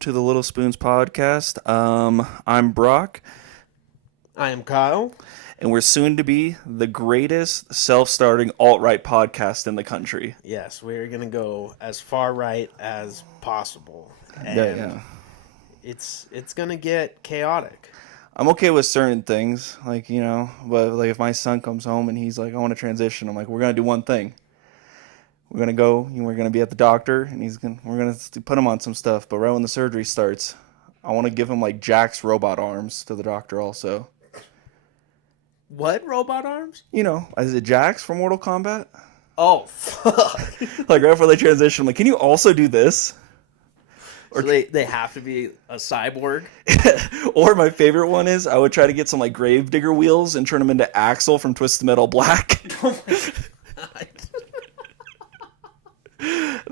to the Little Spoons podcast. I'm Brock, I am Kyle. and we're soon to be the greatest self-starting alt-right podcast in the country. Yes, we're going to go as far right as possible. And Yeah. it's going to get chaotic. I'm okay with certain things, but if my son comes home and he's like, I want to transition, I'm like, we're going to do one thing. We're going to go, and we're going to be at the doctor, and we're going to put him on some stuff, but right when the surgery starts, I want to give him like Jack's robot arms to the doctor also. What robot arms? Is it Jax from Mortal Kombat? Oh, fuck. Like right before they transition, I'm like, can you also do this? So they have to be a cyborg? Or my favorite one is I would try to get some like Gravedigger wheels and turn them into Axel from Twisted Metal Black. Oh my God.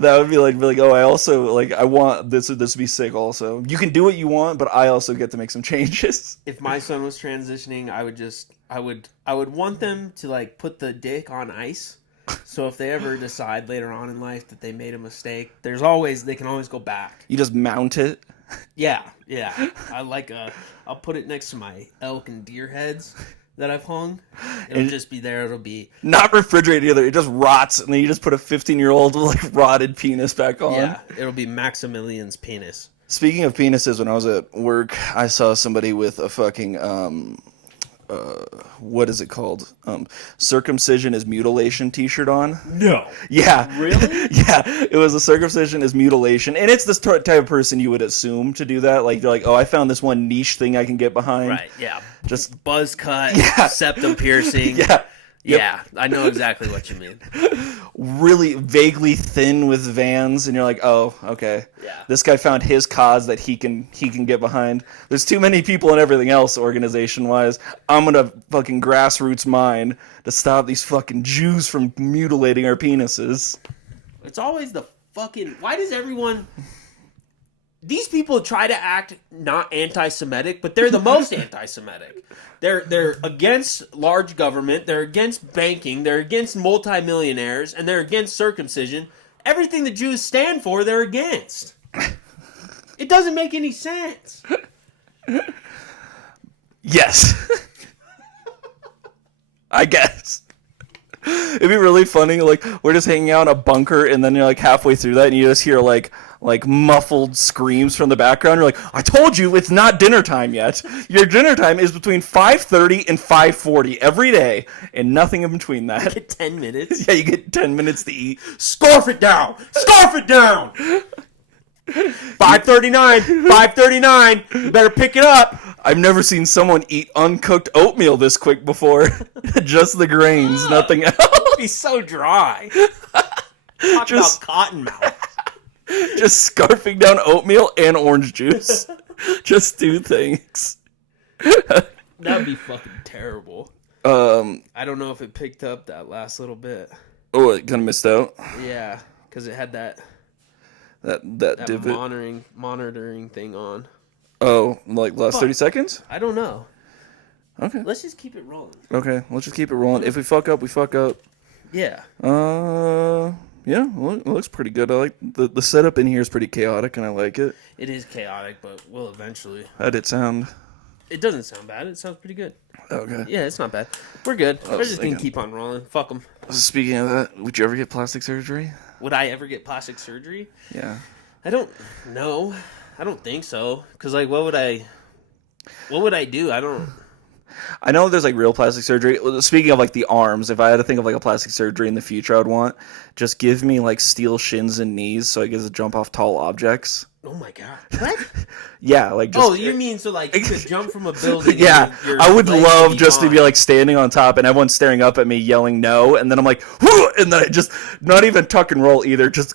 That would be like, oh, I also like I want this to be sick. Also, you can do what you want, but I also get to make some changes. If my son was transitioning, I would want them to like put the dick on ice. So if they ever decide later on in life that they made a mistake, they can always go back. You just mount it. Yeah. I'll put it next to my elk and deer heads that I've hung. It'll just be there. It'll be not refrigerated either. It just rots, and then you just put a 15-year-old like rotted penis back on. Yeah, it'll be Maximilian's penis. Speaking of penises, when I was at work, I saw somebody with a fucking what is it called? Circumcision is mutilation t-shirt on. No. Yeah. Really? Yeah. It was a circumcision is mutilation. And it's this type of person you would assume to do that. Like, they're like, oh, I found this one niche thing I can get behind. Right, yeah. Just buzz cut, Yeah. septum piercing. Yeah. Yeah, I know exactly what you mean. Really vaguely thin with Vans, and you're like, oh, okay. Yeah. This guy found his cause that he can get behind. There's too many people and everything else organization-wise. I'm gonna fucking grassroots mine to stop these fucking Jews from mutilating our penises. It's always the fucking... Why does everyone... These people try to act not anti-Semitic, but they're the most anti-Semitic. They're against large government, they're against banking, they're against multimillionaires, and they're against circumcision. Everything the Jews stand for, they're against. It doesn't make any sense. Yes. I guess. It'd be really funny, like, we're just hanging out in a bunker, and then you're, like, halfway through that, and you just hear, like muffled screams from the background. You're like, I told you it's not dinner time yet. Your dinner time is between 5:30 and 5:40 every day, and nothing in between that. You get 10 minutes? Yeah, you get 10 minutes to eat. Scarf it down! Scarf it down! 5:39! 5:39! You better pick it up! I've never seen someone eat uncooked oatmeal this quick before. Just the grains, nothing else. It'd be so dry. Talk Just- about cottonmouth. Just scarfing down oatmeal and orange juice. Just two things. That'd be fucking terrible. I don't know if it picked up that last little bit. Oh, it kind of missed out. Yeah, because it had that That divot. monitoring thing on. Oh, like last Fuck. 30 seconds? I don't know. Okay. Let's just keep it rolling. Okay, let's just keep it rolling. If we fuck up, we fuck up. Yeah. Yeah, well, it looks pretty good. I like the setup in here is pretty chaotic, and I like it. It is chaotic, but we'll eventually. How'd it sound? It doesn't sound bad. It sounds pretty good. Okay. Yeah, it's not bad. We're good. We're was just going to thinking- keep on rolling. Fuck them. Speaking of that, would you ever get plastic surgery? Would I ever get plastic surgery? Yeah. I don't know. I don't think so. Because, like, what would I do? I don't... I know there's like real plastic surgery. Speaking of like the arms, if I had to think of like a plastic surgery in the future, I would want just give me like steel shins and knees so I get to jump off tall objects. Oh, my God. What? Yeah, like just. Oh, you mean so, like, you could jump from a building? Yeah, and your I would legs love be just to on. be like standing on top and everyone's staring up at me yelling no, and then I'm like, whoo, and then I just not even tuck and roll either, just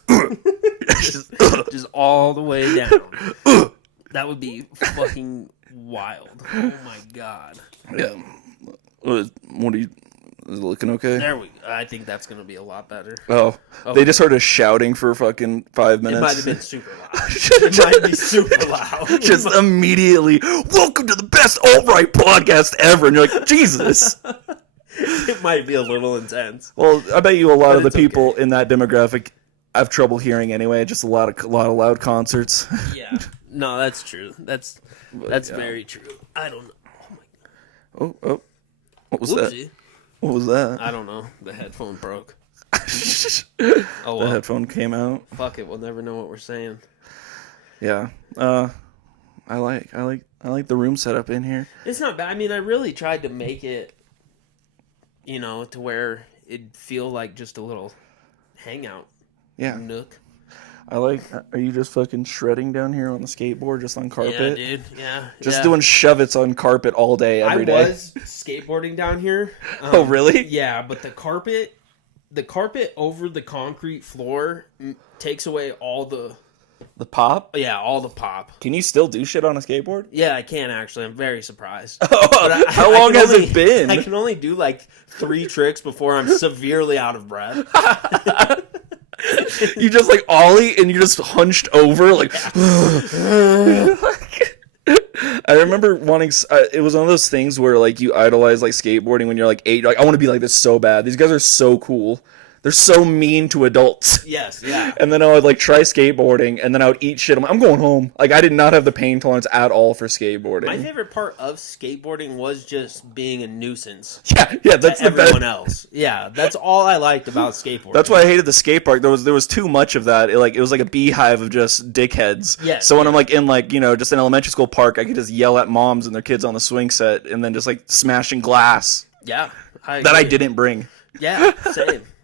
Just all the way down. That would be fucking wild. Oh, my God. yeah. What are you? Is it looking okay? There we go. I think that's going to be a lot better. Oh, Oh. they just started shouting for fucking 5 It minutes. might have been super loud. It might be super loud. Just immediately, welcome to the best alt-right podcast ever, and you're like, Jesus. It might be a little intense. Well, I bet you a lot But of the it's people okay. in that demographic have trouble hearing anyway. Just a lot of loud concerts. Yeah. No, that's true. That's yeah. very true. I don't know. Oh, what was that? Whoopsie. What was that? I don't know. The headphone broke. The Oh well. headphone came out. Fuck it. We'll never know what we're saying. Yeah. I like the room setup in here. It's not bad. I mean, I really tried to make it, to where it'd feel like just a little hangout Yeah. nook. Are you just fucking shredding down here on the skateboard, just on carpet? Yeah, dude. Yeah. Just doing shove-its on carpet all day, every day. I was skateboarding down here. Oh, really? Yeah, but the carpet over the concrete floor takes away all the pop? all the pop. Can you still do shit on a skateboard? Yeah, I can actually. I'm very surprised. How long has it been? I can only do like 3 tricks before I'm severely out of breath. You just like ollie and you just hunched over like. I remember wanting. It was one of those things where like you idolize like skateboarding when you're like 8. You're like, I want to be like this so bad. These guys are so cool. They're so mean to adults. Yes, yeah. And then I would like try skateboarding, and then I would eat shit. I'm going home. Like I did not have the pain tolerance at all for skateboarding. My favorite part of skateboarding was just being a nuisance. Yeah, that's to the everyone best. else. Yeah, that's all I liked about skateboarding. That's why I hated the skate park. There was too much of that. It was like a beehive of just dickheads. Yeah. So when I'm like in like just an elementary school park, I could just yell at moms and their kids on the swing set, and then just like smashing glass Yeah, that I didn't bring. Yeah,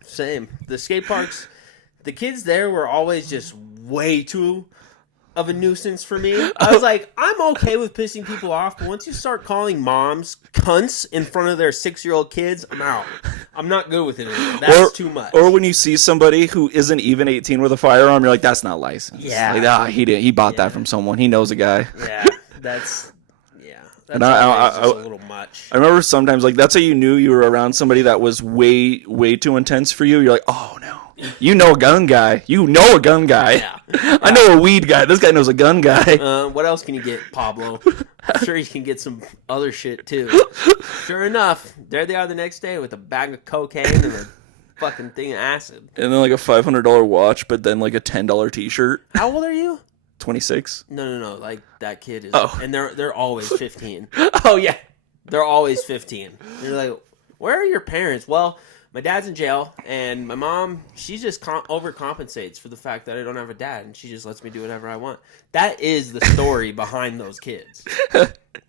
same. The skate parks, the kids there were always just way too of a nuisance for me. I was like, I'm okay with pissing people off, but once you start calling moms cunts in front of their 6-year-old kids, I'm out. I'm not good with it anymore. That's too much. Or when you see somebody who isn't even 18 with a firearm, you're like, that's not licensed. Yeah. Like, he bought that from someone. He knows a guy. Yeah, that's And always just a little much. I remember sometimes like that's how you knew you were around somebody that was way too intense for you. You're like, oh no, you know a gun guy. You know a gun guy. Yeah. I know a weed guy. This guy knows a gun guy. What else can you get, Pablo? I'm sure you can get some other shit too. Sure enough, there they are the next day with a bag of cocaine and a fucking thing of acid. And then like a $500 watch, but then like a $10 T-shirt. How old are you? 26. No. Like that kid is, Oh. and they're always 15. Oh yeah. They're always 15. They're like, where are your parents? Well, my dad's in jail, and my mom, she just overcompensates for the fact that I don't have a dad, and she just lets me do whatever I want. That is the story behind those kids.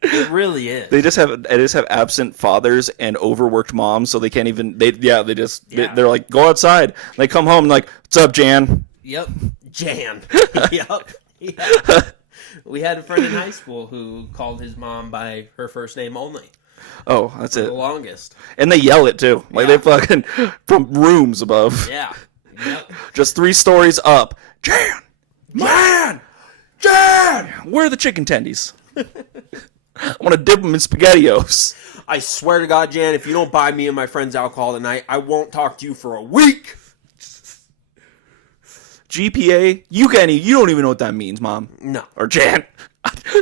It really is. They just have absent fathers and overworked moms, so they can't even. They're like, go outside. They come home and like, what's up, Jan? Yep, Jan. Yep. Yeah. We had a friend in high school who called his mom by her first name only. Oh, that's For it. the longest. And they yell it too, like Yeah. they fucking from rooms above. Yeah. Yep. Just 3 stories up. Jan! Jan! Where are the chicken tendies? I want to dip them in SpaghettiOs. I swear to God, Jan, if you don't buy me and my friends alcohol tonight, I won't talk to you for a week. GPA? You don't even know what that means, Mom. No. Or Jan.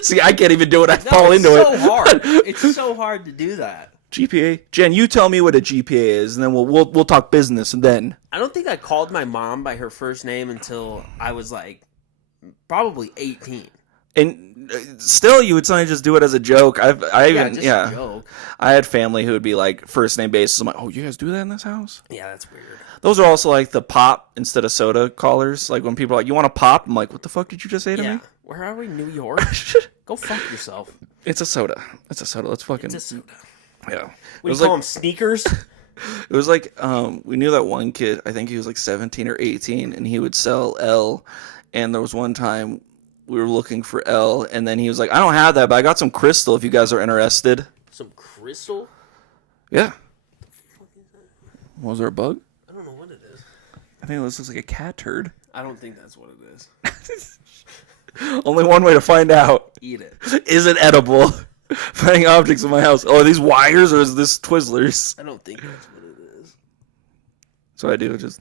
See, I can't even do it. I No, fall it's into so it. hard. It's so hard to do that. GPA? Jan, you tell me what a GPA is, and then we'll talk business, and then. I don't think I called my mom by her first name until I was like probably 18. And still, you would suddenly just do it as a joke. A Joke. I had family who would be like first name basis. I'm like, oh, you guys do that in this house? Yeah, that's weird. Those are also like the pop instead of soda callers. Like when people are like, you want a pop? I'm like, what the fuck did you just say to Yeah. me? Where are we? New York? Go fuck yourself. It's a soda. It's a soda. Let's fucking. It's a soda. Yeah. We call them sneakers. It was like we knew that one kid. I think he was like 17 or 18, and he would sell L. And there was one time we were looking for L, and then he was like, I don't have that, but I got some crystal if you guys are interested. Some crystal? Yeah. Was there a bug? I don't know what it is. I think this looks like a cat turd. I don't think that's what it is. Only one way to find out. Eat it. Is it edible? Finding objects in my house. Oh, are these wires or is this Twizzlers? I don't think that's what it is. So I do just...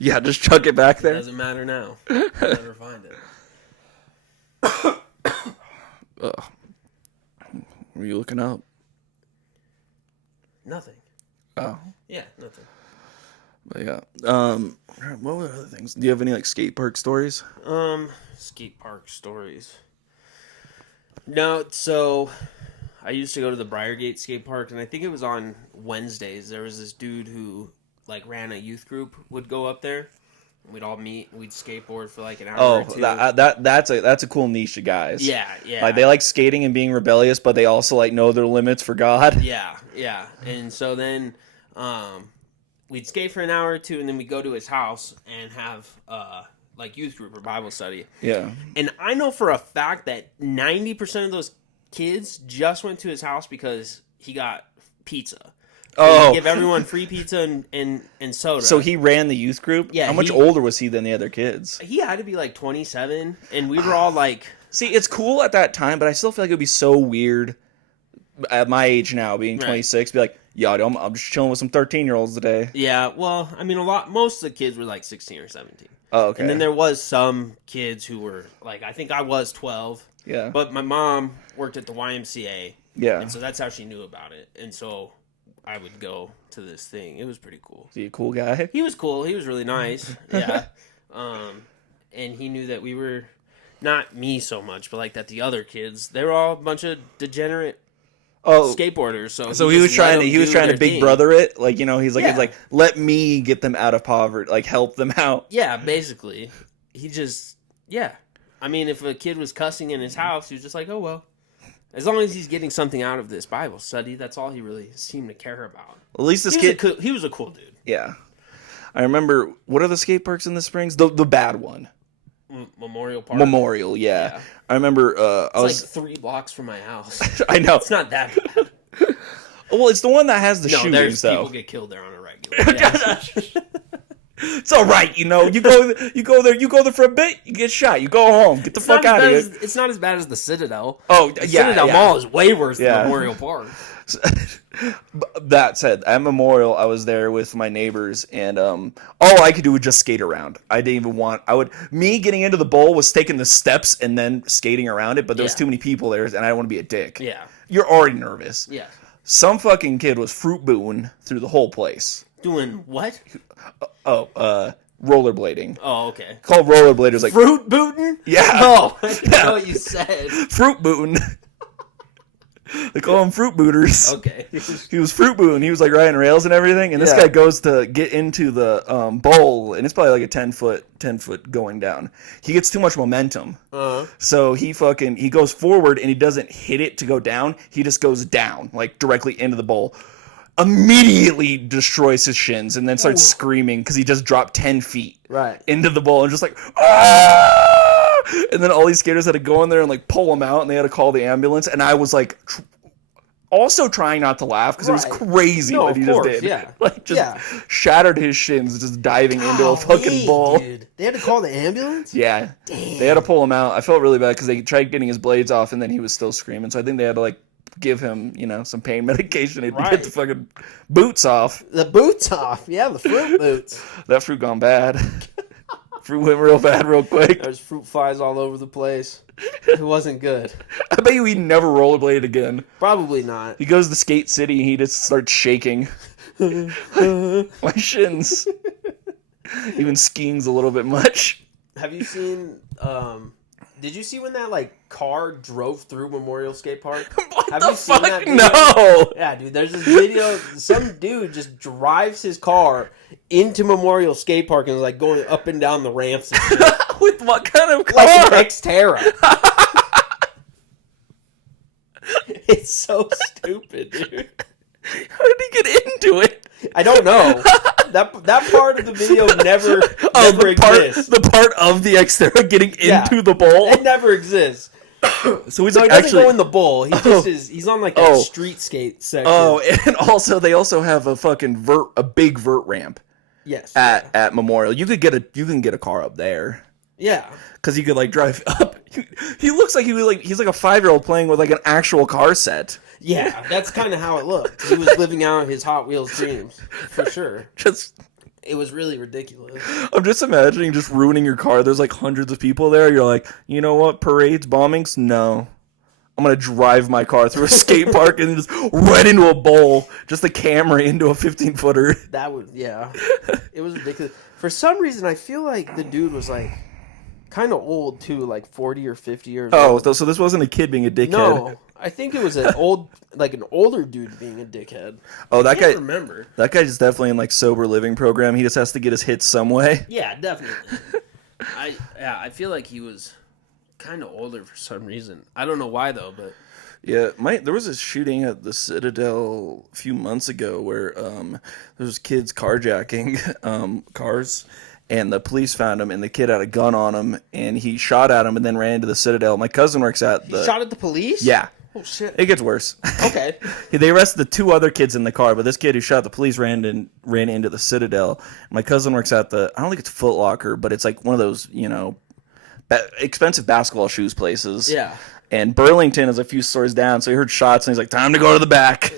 yeah, just chuck it back It there. doesn't matter now. I'll never find it. Ugh. What are you looking up? Nothing. Oh. Yeah, nothing. But yeah. What were other things? Do you have any like skate park stories? Skate park stories. No, so I used to go to the Briargate skate park, and I think it was on Wednesdays. There was this dude who like ran a youth group, would go up there. We'd all meet. We'd skateboard for like an hour or two. That's a cool niche of guys. Yeah, yeah. Like they like skating and being rebellious, but they also like know their limits for God. Yeah, yeah. And so then we'd skate for an hour or two, and then we'd go to his house and have like youth group or Bible study. Yeah. And I know for a fact that 90% of those kids just went to his house because he got pizza. Oh, Give everyone free pizza and soda. So he ran the youth group? Yeah. How much older was he than the other kids? He had to be like 27, and we were all like... See, it's cool at that time, but I still feel like it would be so weird at my age now, being 26, be like, yeah, I'm just chilling with some 13-year-olds today. Yeah, well, I mean, most of the kids were like 16 or 17. Oh, okay. And then there was some kids who were like, I think I was 12. Yeah. But my mom worked at the YMCA. Yeah. And so that's how she knew about it. And so I would go to this thing. It was pretty cool. Is he a cool guy? He was cool. He was really nice. Yeah. And he knew that we were, not me so much, but like that the other kids, they were all a bunch of degenerate skateboarders. So he was trying to big thing. brother it. Like, you know, he's Yeah. like, let me get them out of poverty, like help them out. Yeah, basically. He just, yeah. I mean, if a kid was cussing in his house, he was just like, oh, well. As long as he's getting something out of this Bible study, that's all he really seemed to care about. At least this He was a cool dude. Yeah. I remember, what are the skate parks in the Springs? The bad one. Memorial Park. Memorial, yeah. I remember, I was like 3 blocks from my house. I know. It's not that bad. Well, it's the one that has the shootings, though. People get killed there on a regular. Yeah. It's all right, you know. You go there for a bit, you get shot. You go home, get the fuck out of here. It's not as bad as the Citadel. Oh, the yeah, Citadel Mall is way worse than Memorial Park. That said, at Memorial, I was there with my neighbors, and all I could do was just skate around. I didn't even want. Me getting into the bowl was taking the steps and then skating around it, but there was too many people there, and I don't want to be a dick. Yeah, you're already nervous. Yeah. Some fucking kid was fruit booting through the whole place. Doing what? Rollerblading. Oh, okay. Called rollerbladers, like fruit booting. Yeah. Oh, I didn't know what you said. Fruit booting. They call them fruit booters. Okay. He was fruit booting. He was like riding rails and everything. And this guy goes to get into the bowl, and it's probably like a 10 foot going down. He gets too much momentum. So he goes forward and he doesn't hit it to go down. He just goes down, like directly into the bowl. Immediately destroys his shins and then starts screaming because he just dropped 10 feet into the bowl and just like, ah! And then all these skaters had to go in there and like pull him out, and they had to call the ambulance. And I was like, also trying not to laugh because it was crazy what he just did. Yeah. Like just shattered his shins just diving into a fucking bowl. Dude. They had to call the ambulance? Yeah. Damn. They had to pull him out. I felt really bad because they tried getting his blades off and then he was still screaming. So I think they had to like give him, some pain medication to get the fucking boots off. The boots off. Yeah, the fruit boots. That fruit gone bad. Fruit went real bad real quick. There's fruit flies all over the place. It wasn't good. I bet you he never rollerbladed again. Probably not. He goes to Skate City and he just starts shaking. My shins. Even skiing's a little bit much. Have you seen did you see when that like car drove through Memorial Skate Park? What Have the you seen fuck? that video? No. Yeah, dude, there's this video. Some dude just drives his car into Memorial Skate Park and is like going up and down the ramps and shit. With what kind of car? Like an Xterra. It's so stupid, dude. How did he get into it? I don't know. That part of the video never exists. The part of the Xterra getting into the bowl. It never exists. So he's he like doesn't go in the bowl. He just he's on like that street skate section. Oh, and also they also have a fucking a big vert ramp. Yes. At Memorial, you can get a car up there. Yeah. Because you could like drive up. He looks like he's like a 5-year-old playing with like an actual car set. Yeah, that's kind of how it looked. He was living out his Hot Wheels dreams, for sure. It was really ridiculous. I'm just imagining just ruining your car. There's like hundreds of people there. You're like, you know what? Parades, bombings? No. I'm gonna drive my car through a skate park and just right into a bowl, just a Camry into a 15-footer. That would, yeah. It was ridiculous. For some reason, I feel like the dude was like kind of old too, like 40 or 50 years old. Oh, so this wasn't a kid being a dickhead. No, I think it was an older dude being a dickhead. Oh, that I can't guy. remember. That guy's definitely in like sober living program. He just has to get his hits some way. Yeah, definitely. I feel like he was kind of older for some reason. I don't know why though, but Yeah, there was a shooting at the Citadel a few months ago where there was kids carjacking cars, and the police found him, and the kid had a gun on him, and he shot at him and then ran into the Citadel. My cousin works at the... he shot at the police? Yeah. Oh shit. It gets worse. Okay. They arrested the 2 other kids in the car, but this kid who shot the police ran into the Citadel. My cousin works at the... I don't think it's Foot Locker, but it's like one of those, expensive basketball shoes places. Yeah. And Burlington is a few stores down, so he heard shots, and he's like, "Time to go to the back."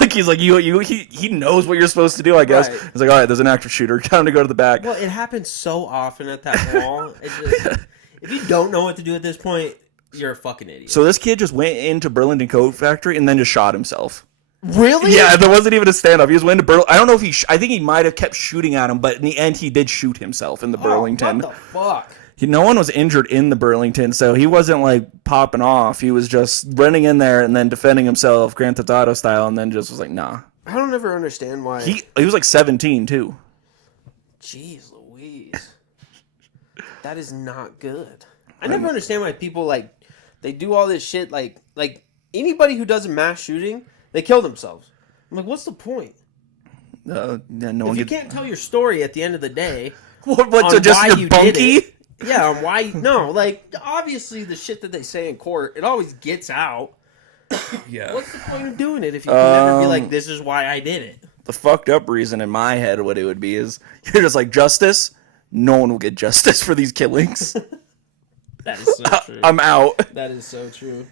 Like he's like, he knows what you're supposed to do, I guess. Right. He's like, "All right, there's an active shooter. Time to go to the back." Well, it happens so often at that mall. If you don't know what to do at this point, you're a fucking idiot. So this kid just went into Burlington Coat Factory and then just shot himself. Really? Yeah, there wasn't even a standoff. He just went into Burlington. I don't know if I think he might have kept shooting at him, but in the end, he did shoot himself in the Burlington. What the fuck? No one was injured in the Burlington, so he wasn't like popping off. He was just running in there and then defending himself, Grand Theft Auto style, and then just was like, "Nah." I don't ever understand why. He was like 17 too. Jeez Louise. That is not good. I never understand why people they do all this shit like anybody who does a mass shooting, they kill themselves. I'm like, what's the point? Yeah, no If one you gets. can't tell your story at the end of the day, What? on So just why your you bunkie? did it. Yeah, on why no, obviously the shit that they say in court, it always gets out. Yeah. What's the point of doing it if you can never be like, this is why I did it? The fucked up reason in my head, what it would be is you're just like, justice. No one will get justice for these killings. That is so true. I'm out. That is so true.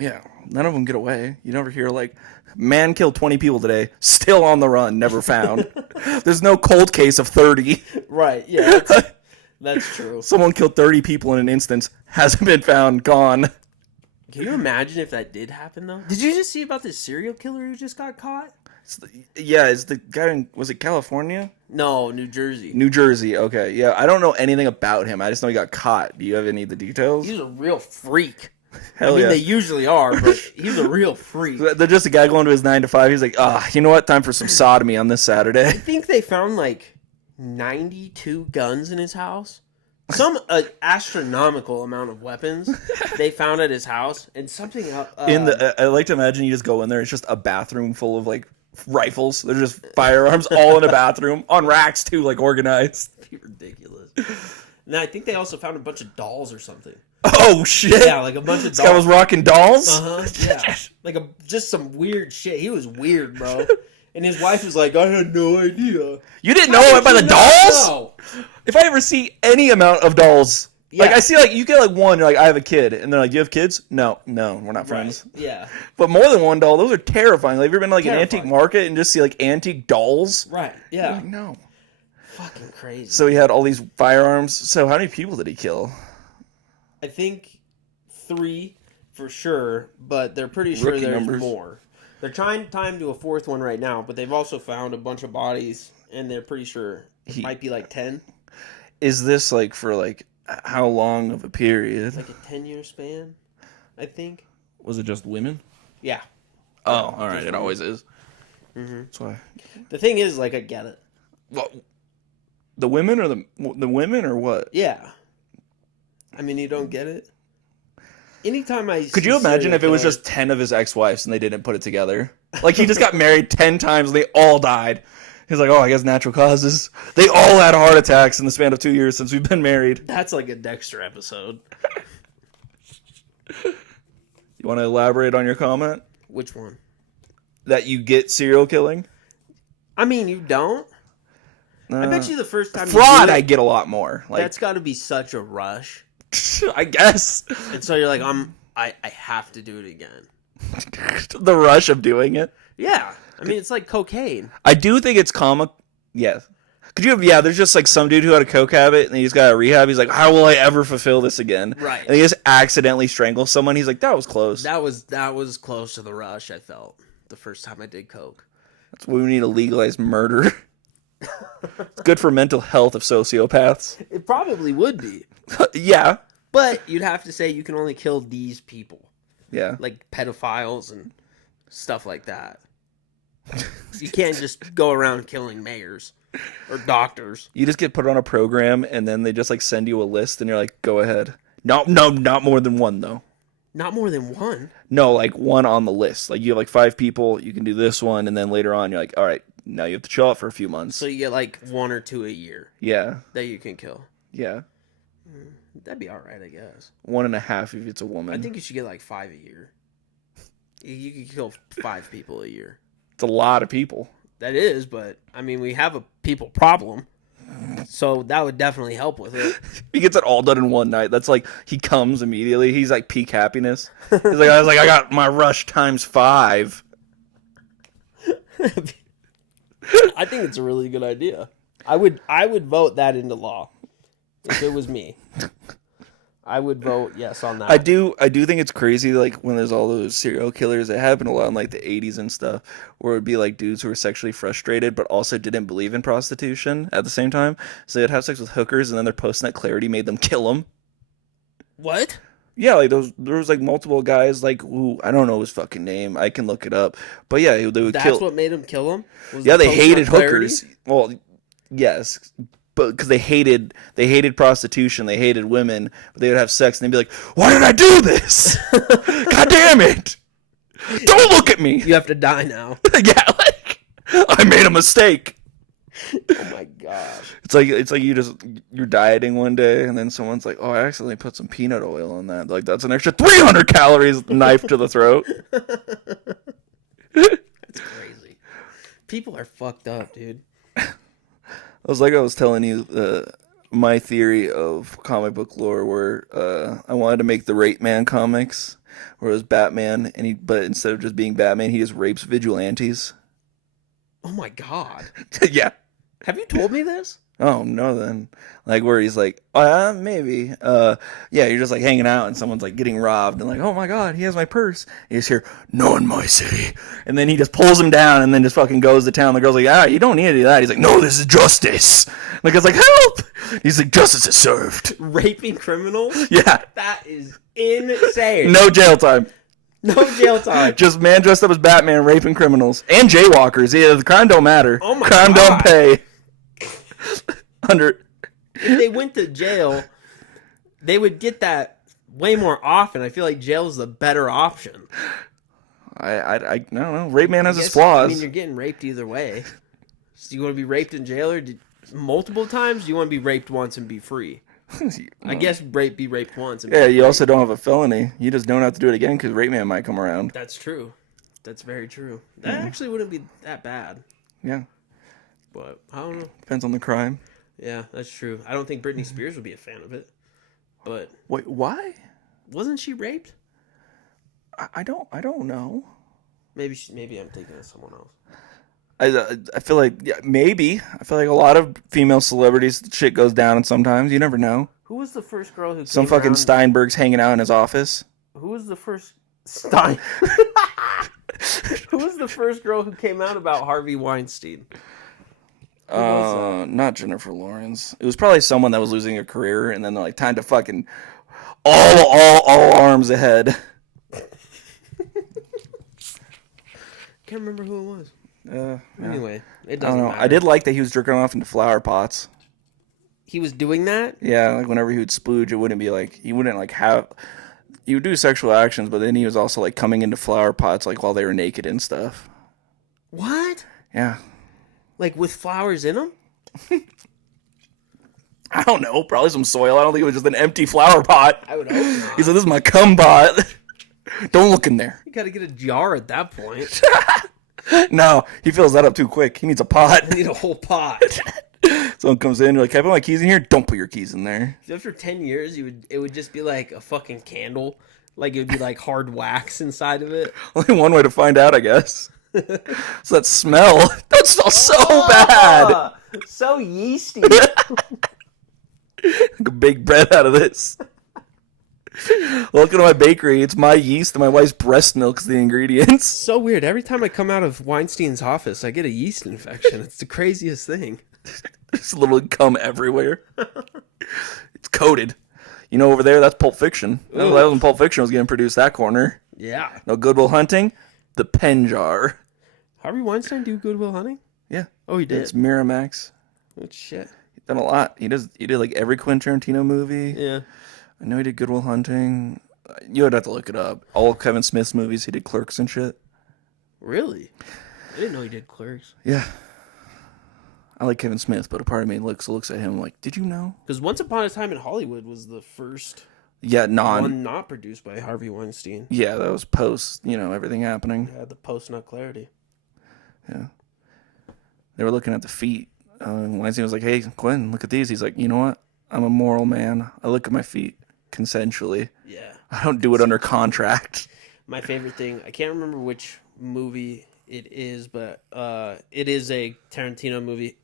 Yeah, none of them get away. You never hear like, man killed 20 people today, still on the run, never found. There's no cold case of 30. Right, yeah. That's true. Someone killed 30 people in an instance, hasn't been found, gone. Can you imagine if that did happen, though? Did you just see about this serial killer who just got caught? Is the guy in, was it California? No, New Jersey. New Jersey, okay. Yeah, I don't know anything about him. I just know he got caught. Do you have any of the details? He was a real freak. Hell They yeah. usually are, but he was a real freak. They're just a guy going to his 9 to 5. He's like, you know what? Time for some sodomy on this Saturday. I think they found 92 guns in his house. Some astronomical amount of weapons they found at his house, and something else. I like to imagine you just go in there. It's just a bathroom full of like rifles. They're just firearms all in a bathroom on racks too, like organized. ridiculous. And I think they also found a bunch of dolls or something. Oh shit! Yeah, like a bunch of This guy was dolls. rocking dolls. Yeah, just some weird shit. He was weird, bro. And his wife was like, "I had no idea." You didn't know it by the dolls? No. If I ever see any amount of dolls, like Yeah. I see, like you get like one, you're like, I have a kid, and they're like, you have kids? No, we're not friends. Right. Yeah. But more than one doll, those are terrifying. Like, have you ever been to like an Terrifying. antique market and just see like antique dolls? Right. You're Yeah. like, no. Fucking crazy. So he had all these firearms. So how many people did he kill? I think 3 for sure, but they're pretty sure Rookie there's numbers. more. They're trying to time to a 4th one right now, but they've also found a bunch of bodies, and they're pretty sure it might be like 10. Is this like for like how long of a period? Like a 10-year span, I think. Was it just women? Yeah. Oh, all right. It always is. That's why. The thing is, I get it. Well, the women or the women or what? Yeah. I mean, you don't get it? Anytime I Could see you imagine serial if it was killers- just 10 of his ex-wives and they didn't put it together? Like he just got married 10 times and they all died. He's like, oh, I guess natural causes. They all had heart attacks in the span of 2 years since we've been married. That's like a Dexter episode. You want to elaborate on your comment? Which one? That you get serial killing? I mean, you don't? I bet you the first time Fraud, you do it, I get a lot more. Like, that's got to be such a rush. I guess. And so you're like, I have to do it again. The rush of doing it. Yeah. I mean, it's like cocaine. I do think it's comic. Yes. Could you have, yeah, there's just like some dude who had a coke habit and he's got a rehab. He's like, how will I ever fulfill this again? Right. And he just accidentally strangles someone. He's like, that was close. That was close to the rush I felt the first time I did coke. That's why we need to legalize murder. It's good for mental health of sociopaths. It probably would be. Yeah. But you'd have to say you can only kill these people. Yeah. Like pedophiles and stuff like that. You can't just go around killing mayors or doctors. You just get put on a program and then they just like send you a list and you're like, go ahead. No, not more than one though. Not more than one. No, like one on the list. Like you have like 5 people, you can do this one, and then later on you're like, all right, now you have to chill out for a few months. So you get like 1 or 2 a year Yeah. that you can kill. Yeah. That'd be alright, I guess. 1.5 if it's a woman. I think you should get like 5 a year. You can kill 5 people a year. It's a lot of people. That is, but I mean, we have a people problem. So that would definitely help with it. He gets it all done in one night. That's like he comes immediately. He's like peak happiness. He's like, I got my rush times 5. I think it's a really good idea. I would vote that into law if it was me. I would vote yes on that. I do think it's crazy, like when there's all those serial killers that happened a lot in like the 80s and stuff, where it would be like dudes who were sexually frustrated but also didn't believe in prostitution at the same time. So they'd have sex with hookers and then their post-nut clarity made them kill them. What? Yeah, like there was like multiple guys like who I don't know his fucking name. I can look it up. But yeah, they would That's kill. what made them kill him? Yeah, they hated hookers. Well, yes. But because they hated prostitution, they hated women, but they would have sex and they'd be like, "Why did I do this? God damn it! Don't look at me!" You have to die now. Yeah, like I made a mistake. Oh my gosh. It's like you're dieting one day and then someone's like, "Oh, I accidentally put some peanut oil on that." Like that's an extra 300 calories, knife to the throat. That's crazy. People are fucked up, dude. I was telling you my theory of comic book lore, where I wanted to make the Rape Man comics, where it was Batman, but instead of just being Batman, he just rapes vigilantes. Oh my god. Yeah. Have you told me this? Oh no, then like where he's like, maybe, yeah, you're just like hanging out and someone's like getting robbed and like, oh my god, he has my purse. You just hear, "No in my city," and then he just pulls him down and then just fucking goes to town. The girl's like, you don't need any of that. He's like, "No, this is justice." Like it's like, help. He's like, "Justice is served." Raping criminals? Yeah. That is insane. No jail time. No jail time. Just man dressed up as Batman raping criminals and jaywalkers. Yeah, the crime don't matter. Oh my crime God. don't pay. If they went to jail, they would get that way more often. I feel like jail is the better option. I don't know. Rape Man has his I flaws. mean, you're getting raped either way. So do you want to be raped in jail or multiple times? Do you want to be raped once and be free? I guess be raped once. And Yeah, you also don't have a felony. You just don't have to do it again because Rape Man might come around. That's true. That's very true. That actually wouldn't be that bad. Yeah, But I don't know. depends on the crime. Yeah, that's true. I don't think Britney Spears would be a fan of it. But Wait, why? wasn't she raped? I don't know. Maybe I'm thinking of someone else. I feel like maybe. I feel like a lot of female celebrities shit goes down, and sometimes you never know. Who was the first girl who Some came fucking around? Steinberg's hanging out in his office. Who was the first Stein? Who was the first girl who came out about Harvey Weinstein? Not Jennifer Lawrence. It was probably someone that was losing a career, and then they're like, time to fucking all arms ahead. Can't remember who it was. Yeah. Anyway, it I doesn't don't know. matter. I did like that he was jerking off into flower pots. He was doing that? Yeah, like whenever he would splooge, it wouldn't be like he wouldn't like have. He would do sexual actions, but then he was also like coming into flower pots like while they were naked and stuff. What? Yeah. Like with flowers in them? I don't know. Probably some soil. I don't think it was just an empty flower pot. I would hope not. He's like, "This is my cum pot. Don't look in there." You gotta get a jar at that point. No, he fills that up too quick. He needs a pot. I need a whole pot. Someone comes in, you're like, "Can I put my keys in here?" Don't put your keys in there. After 10 years, it would just be like a fucking candle. Like it would be like hard wax inside of it. Only one way to find out, I guess. So that smell. That smells so bad. So yeasty. A big bread out of this. Welcome to my bakery. It's my yeast and my wife's breast milk's the ingredients. So weird. Every time I come out of Weinstein's office, I get a yeast infection. It's the craziest thing. There's literally cum everywhere. It's coated. You know, over there, that's Pulp Fiction. That was when Pulp Fiction was getting produced, that corner. Yeah. No Good Will Hunting, the pen jar. Harvey Weinstein do Good Will Hunting? Yeah. Oh, he did. It's Miramax. Oh, shit. He's done a lot. He did like every Quentin Tarantino movie. Yeah. I know he did Good Will Hunting. You would have to look it up. All of Kevin Smith's movies, he did Clerks and shit. Really? I didn't know he did Clerks. Yeah. I like Kevin Smith, but a part of me looks at him like, did you know? Because Once Upon a Time in Hollywood was the first Yeah, one not produced by Harvey Weinstein. Yeah, that was post, everything happening. Yeah, the post-nut clarity. Yeah. They were looking at the feet. Weinstein was like, hey, Quentin, look at these. He's like, you know what? I'm a moral man. I look at my feet consensually. Yeah. I don't do it under contract. My favorite thing, I can't remember which movie it is, but it is a Tarantino movie.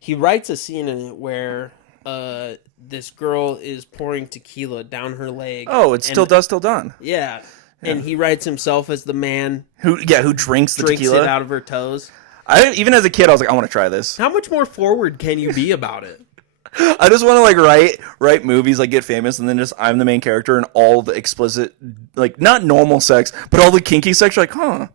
He writes a scene in it where this girl is pouring tequila down her leg. Oh, it's Still Dust Till Dawn. Yeah. And he writes himself as the man Who drinks the drinks tequila. it out of her toes. Even as a kid, I was like, I want to try this. How much more forward can you be about it? I just want to write movies, get famous, and then just I'm the main character and all the explicit, not normal sex, but all the kinky sex. You're like, huh?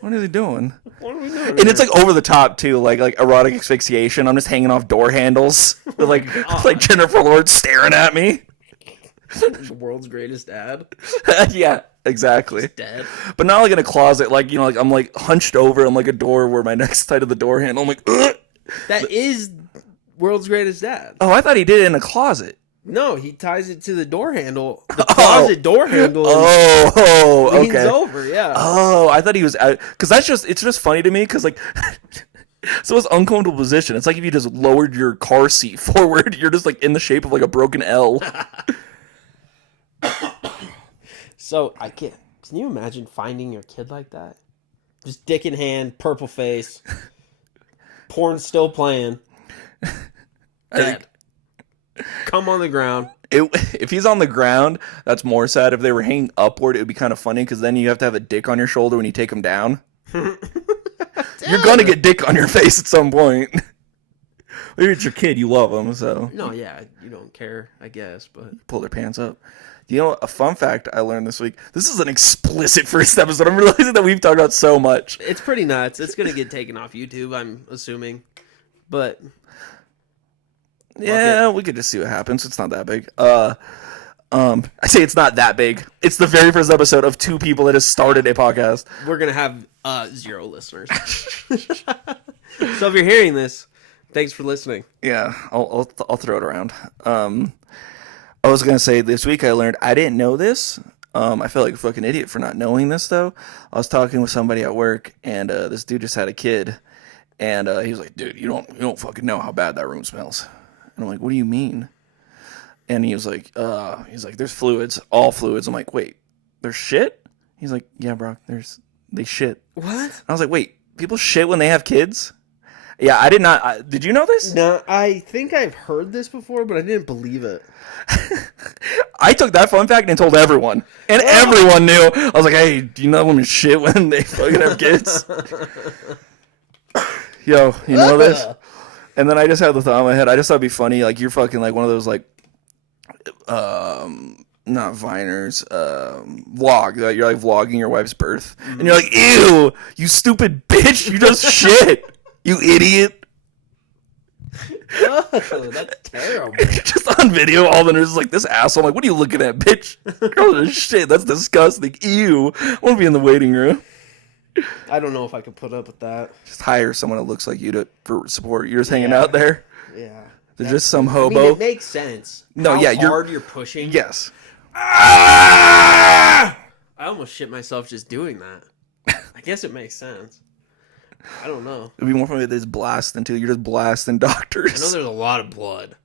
What are they doing? What are we doing? And it's over the top too, like erotic asphyxiation. I'm just hanging off door handles with like Jennifer Lawrence staring at me. The world's greatest dad. Yeah, exactly. Dead. But not in a closet, I'm hunched over. I'm like a door where my neck's tied to the door handle. I'm like, ugh! That is world's greatest dad. Oh, I thought he did it in a closet. No, he ties it to the door handle. The closet door handle. Oh, leans okay. over, yeah. Oh, I thought he was out because it's just funny to me because so it's uncomfortable position. It's like if you just lowered your car seat forward, you're just in the shape of a broken L. So can you imagine finding your kid like that? Just dick in hand, purple face, porn still playing. Dead. Come on the ground. If he's on the ground, that's more sad. If they were hanging upward, it would be kind of funny because then you have to have a dick on your shoulder when you take him down. You're gonna get dick on your face at some point. Maybe it's your kid, you love him, so No, yeah, you don't care, I guess, but pull their pants up. You know, a fun fact I learned this week. This is an explicit first episode. I'm realizing that we've talked about so much. it's pretty nuts. It's gonna get taken off YouTube, I'm assuming. But yeah, we could just see what happens. It's not that big. I say it's not that big. It's the very first episode of two people that has started a podcast. we're gonna have 0 listeners. So if you're hearing this, thanks for listening. Yeah, I'll throw it around. I was gonna say this week I learned I didn't know this. I feel like a fucking idiot for not knowing this though. I was talking with somebody at work, and this dude just had a kid, and he was like, "Dude, you don't fucking know how bad that room smells." And I'm like, "What do you mean?" And he was like, "There's fluids, all fluids." I'm like, "Wait, there's shit?" He's like, "Yeah, Brock, they shit." What? I was like, "Wait, people shit when they have kids?" Yeah, I did not. Did you know this? No, I think I've heard this before, but I didn't believe it. I took that fun fact and told everyone, and everyone knew. I was like, "Hey, do you know women shit when they fucking have kids?" Yo, you know this? And then I just had the thought in my head. I just thought it'd be funny, you're fucking one of those not Viners, vlog. You're vlogging your wife's birth, and you're like, "Ew, you stupid bitch! You just shit, you idiot!" Oh, that's terrible. Just on video, all the nurses this asshole. I'm like, what are you looking at, bitch? Oh shit, that's disgusting. Ew, I want to be in the waiting room. I don't know if I could put up with that. Just hire someone that looks like you for support. You're just hanging out there. Yeah. There's just some I hobo. mean, it makes sense. No, How yeah, hard you're pushing. Yes. I almost shit myself just doing that. I guess it makes sense. I don't know. It'd be more funny if they just blasting too. You're just blasting doctors. I know there's a lot of blood.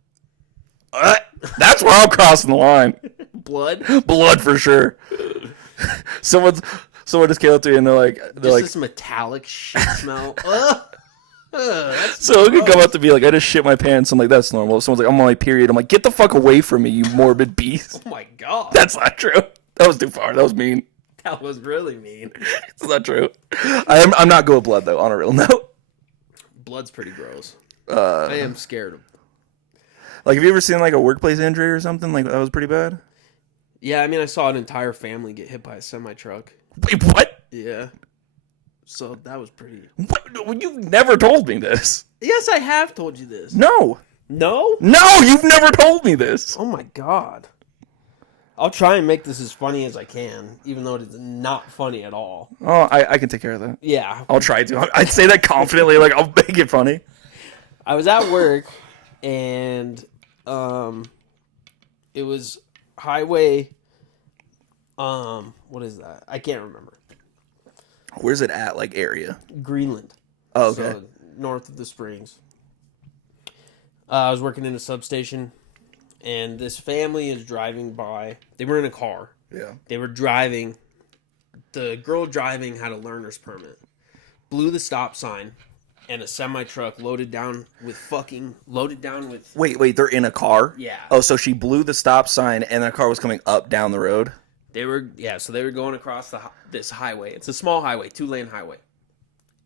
That's where I'm crossing the line. Blood? Blood for sure. Someone just came up to you and they're like, This metallic shit smell. Ugh. That's So it could come gross. out to be like, I just shit my pants. I'm like, that's normal. If someone's like, I'm on my period. I'm like, get the fuck away from me, you morbid beast. Oh my god. That's not true. That was too far. That was mean. That was really mean. It's not true. I'm not good with blood though. On a real note, Blood's pretty gross. I am scared of. like, have you ever seen like a workplace injury or something like that was pretty bad? Yeah, I mean, I saw an entire family get hit by a semi truck. Wait, what? Yeah. So that was pretty. What? You've never told me this. Yes, I have told you this. No, No? you've never told me this. Oh my god. I'll try and make this as funny as I can, even though it is not funny at all. Oh, I can take care of that. Yeah. I'll try to. I'd say that confidently. Like, I'll make it funny. I was at work and it was highway what is that? I can't remember. Where's it at? Like, area? Greenland. Oh, okay. So north of the Springs. I was working in a substation and this family is driving by. They were in a car. Yeah. They were driving. The girl driving had a learner's permit. Blew the stop sign, and a semi truck loaded down with. Wait. They're in a car. Yeah. Oh, so she blew the stop sign, and the car was coming up down the road. So they were going across this highway. It's a small highway, 2-lane highway,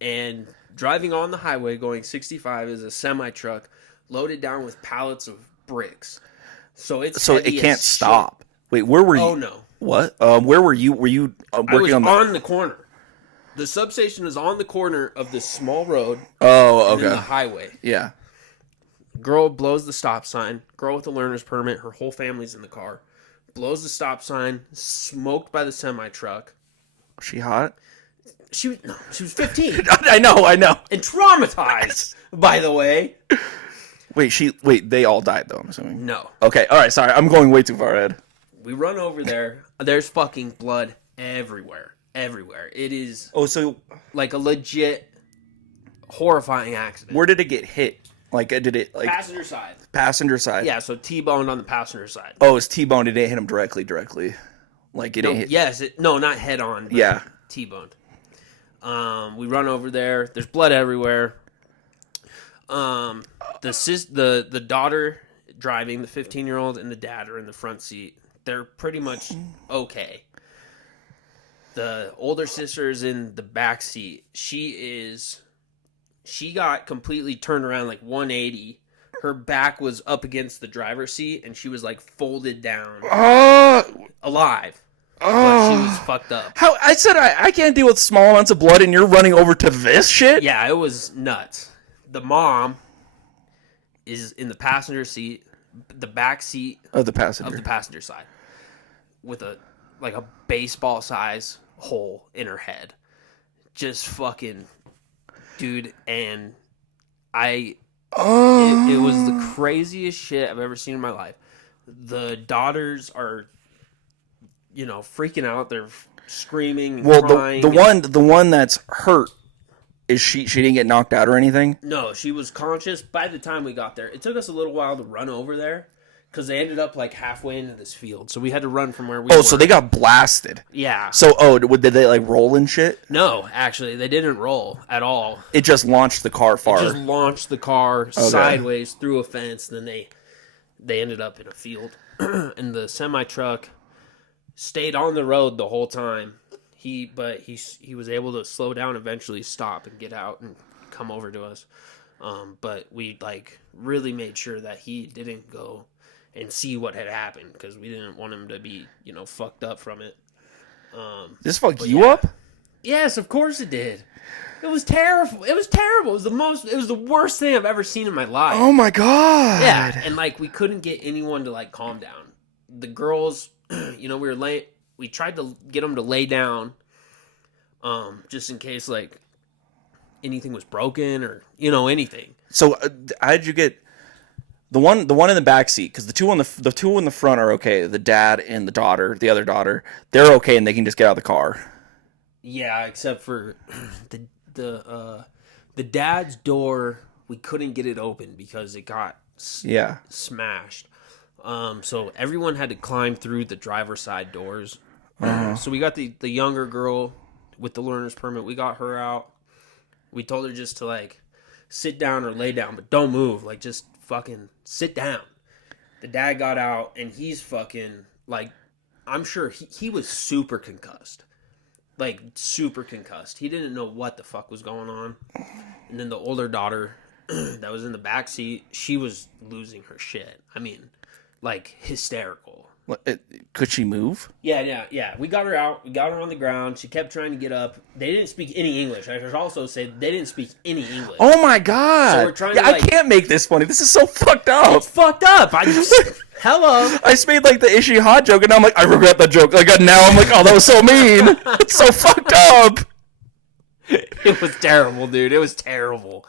and driving on the highway, going 65, is a semi truck loaded down with pallets of bricks. So So it heavy can't as stop. Wait, where were you? Shit. Oh no. What? Where were you? Were you I was working on the corner. The substation is on the corner of this small road Oh, and then the okay. highway. Yeah. Girl blows the stop sign. Girl with a learner's permit. Her whole family's in the car. Blows the stop sign. Smoked by the semi truck. Was she hot? She was 15 I know. and traumatized. By the way, Wait, they all died though, I'm assuming. no. Okay, all right, sorry. I'm going way too far ahead. We run over there. There's fucking blood everywhere. Everywhere. It is Oh, so like a legit horrifying accident. where did it get hit? Like, did it, like, Passenger side. passenger side? Yeah, so T-boned on the passenger side. Oh, it's T-boned. It didn't hit him directly. Like, it No, didn't hit. yes, not head on. But Yeah. T-boned. We run over there. There's blood everywhere. The daughter driving, the 15-year-old, and the dad are in the front seat. They're pretty much okay. The older sister is in the back seat. She got completely turned around like 180. Her back was up against the driver's seat, and she was like folded down, alive. But she was fucked up. How I said I can't deal with small amounts of blood, and you're running over to this shit. Yeah, it was nuts. The mom is in the passenger seat, the back seat Of the passenger. of the passenger side, with a baseball size hole in her head. Just fucking, dude, and it was the craziest shit I've ever seen in my life. The daughters are, freaking out. They're screaming and Well, crying. the one that's hurt is she didn't get knocked out or anything. No, she was conscious by the time we got there. It took us a little while to run over there because they ended up like halfway into this field, so we had to run from where we were. Oh, so they got blasted. Yeah. So did they like roll and shit? No, actually, they didn't roll at all. It just launched the car far. Just launched the car sideways through a fence, then they ended up in a field. And the semi truck stayed on the road the whole time. He was able to slow down, eventually stop and get out and come over to us. But we really made sure that he didn't go and see what had happened because we didn't want him to be fucked up from it. This fuck you up? Yes, of course it did. It was terrible. It was terrible. It was the worst thing I've ever seen in my life. Oh my god. Yeah, and we couldn't get anyone to calm down. The girls, we were late. We tried to get them to lay down, just in case anything was broken or anything. So how did you get the one in the back seat? Because the two in the front are okay. The dad and the other daughter, they're okay and they can just get out of the car. Yeah, except for the dad's door. We couldn't get it open because it got smashed. So everyone had to climb through the driver's side doors. So we got the younger girl with the learner's permit. We got her out. We told her just to sit down or lay down, but don't move. Like, just fucking sit down. The dad got out, and he's fucking, like, I'm sure he was super concussed. Like, super concussed. He didn't know what the fuck was going on. And then the older daughter that was in the back seat, she was losing her shit. I mean, like, hysterical. Could she move? Yeah. We got her out. We got her on the ground. She kept trying to get up. They didn't speak any English. I should also say they didn't speak any English. Oh my god! So we're trying to, I can't make this funny. This is so fucked up. It's fucked up. Hello. I just made like the Ishii hot joke, and now I'm like, I regret that joke. Like now I'm like, oh, that was so mean. It's so fucked up. It was terrible, dude. It was terrible.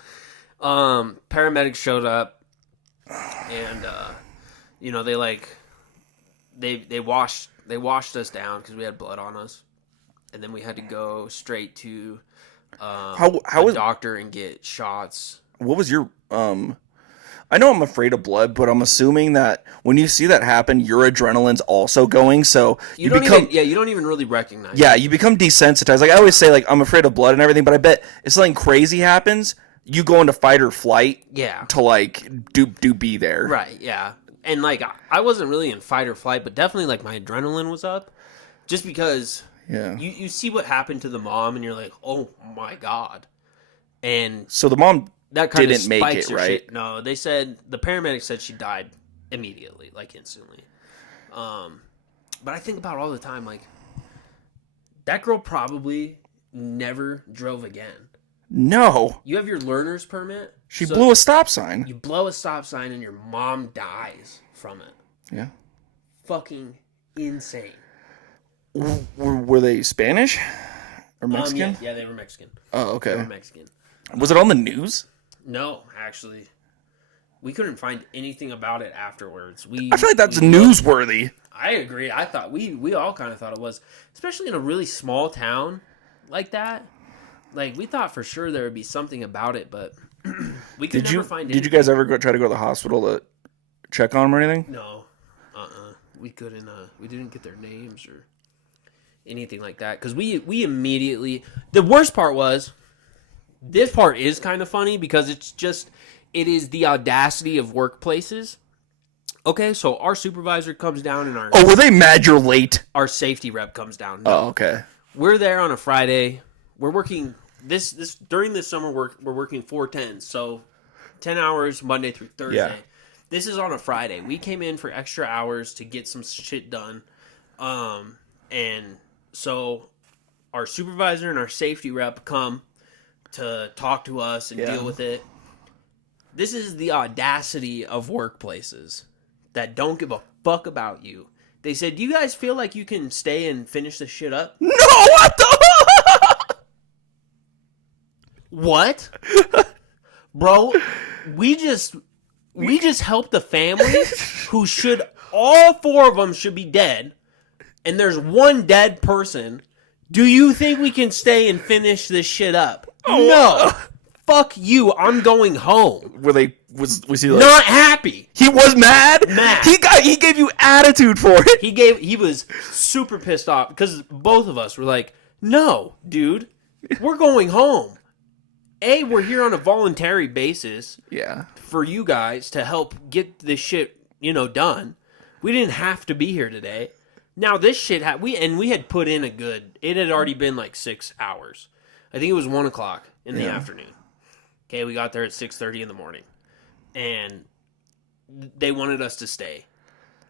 Paramedics showed up, and you know, they washed us down because we had blood on us, and then we had to go straight to a doctor and get shots. What was your I know I'm afraid of blood, but I'm assuming that when you see that happen, your adrenaline's also going, so you don't even really recognize it. You become desensitized. Like I always say, like I'm afraid of blood and everything, but I bet if something crazy happens, you go into fight or flight to like do be there. Right, yeah. And like I wasn't really in fight or flight, but definitely like my adrenaline was up. Just because you see what happened to the mom and you're like, oh my god. And so the mom that kind didn't make it, right? Shit. No, they said the paramedics said she died immediately, like instantly. But I think about it all the time, like that girl probably never drove again. No. You have your learner's permit. She blew a stop sign. You blow a stop sign and your mom dies from it. Yeah. Fucking insane. Were they Spanish or Mexican? Yeah, they were Mexican. Oh, okay. They were Mexican. Was it on the news? No, actually. We couldn't find anything about it afterwards. I feel like that's newsworthy. I agree. I thought we all kind of thought it was, especially in a really small town like that. Like we thought for sure there would be something about it, but we could never find it. Did you guys ever try to go to the hospital to check on them or anything? No. We couldn't. We didn't get their names or anything like that because we immediately. The worst part was. This part is kind of funny because it is the audacity of workplaces. Okay, so our supervisor comes down and were they mad you're late? Our safety rep comes down. No. Oh, okay. We're there on a Friday. We're working this during this summer we're working 4/10, so 10 hours Monday through Thursday. Yeah. This is on a Friday. We came in for extra hours to get some shit done. And so our supervisor and our safety rep come to talk to us and deal with it. This is the audacity of workplaces that don't give a fuck about you. They said, do you guys feel like you can stay and finish this shit up? No, what the? What? Bro, we just helped a family who all four of them should be dead, and there's one dead person. Do you think we can stay and finish this shit up? No. Fuck you. I'm going home. Was he like, not happy? He was mad? Mad. He gave you attitude for it. He was super pissed off because both of us were like, "No, dude. We're going home. We're here on a voluntary basis. Yeah. For you guys to help get this shit, done. We didn't have to be here today. Now this shit we had put in it had already been like 6 hours. I think it was 1:00 in the afternoon. Okay, we got there at 6:30 in the morning. And they wanted us to stay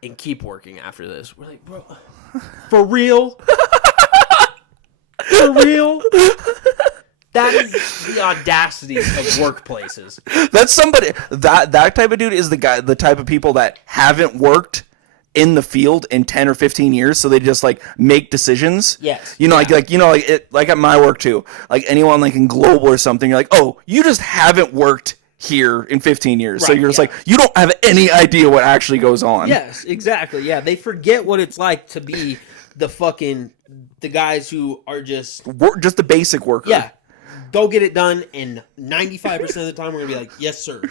and keep working after this. We're like, bro, for real? For real? That is the audacity of workplaces. That's somebody that type of dude is the type of people that haven't worked in the field in 10 or 15 years, so they just like make decisions. Yes. Like at my work too. Like anyone like in global or something, you're like, "Oh, you just haven't worked here in 15 years." Right, so you're just like, you don't have any idea what actually goes on. Yes, exactly. Yeah, they forget what it's like to be the guys who are just the basic worker. Yeah. Go get it done, and 95% of the time we're gonna be like, "Yes, sir."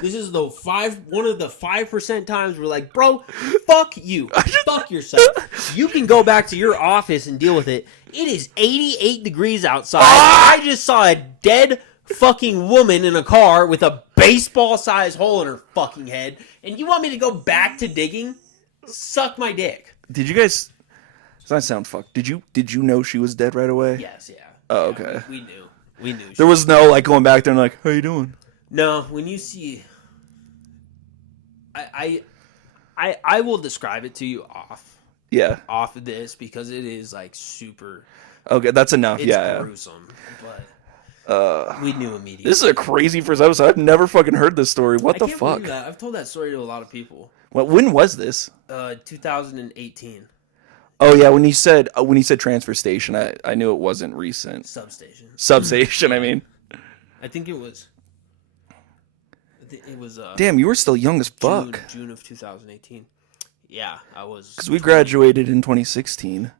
This is one of the 5% times we're like, "Bro, fuck you, fuck yourself. You can go back to your office and deal with it." It is 88 degrees outside. I just saw a dead fucking woman in a car with a baseball-sized hole in her fucking head, and you want me to go back to digging? Suck my dick. Did you guys? Does that sound fucked? Did you know she was dead right away? Yes, yeah. Oh, Yeah, okay. we knew. We knew. There was no like going back there and like, how you doing? No, when you see, I will describe it to you Yeah. off of this because it is like super. Okay, that's enough. It's Yeah. gruesome, but we knew immediately. This is a crazy first episode. I've never fucking heard this story. What the I can't fuck? believe that. I've told that story to a lot of people. When was this? 2018 Oh yeah, when you said transfer station, I knew it wasn't recent. substation. Substation, I mean. I think it was. It was. Damn, you were still young as fuck. June of 2018. Yeah, I was. Because we graduated in 2016.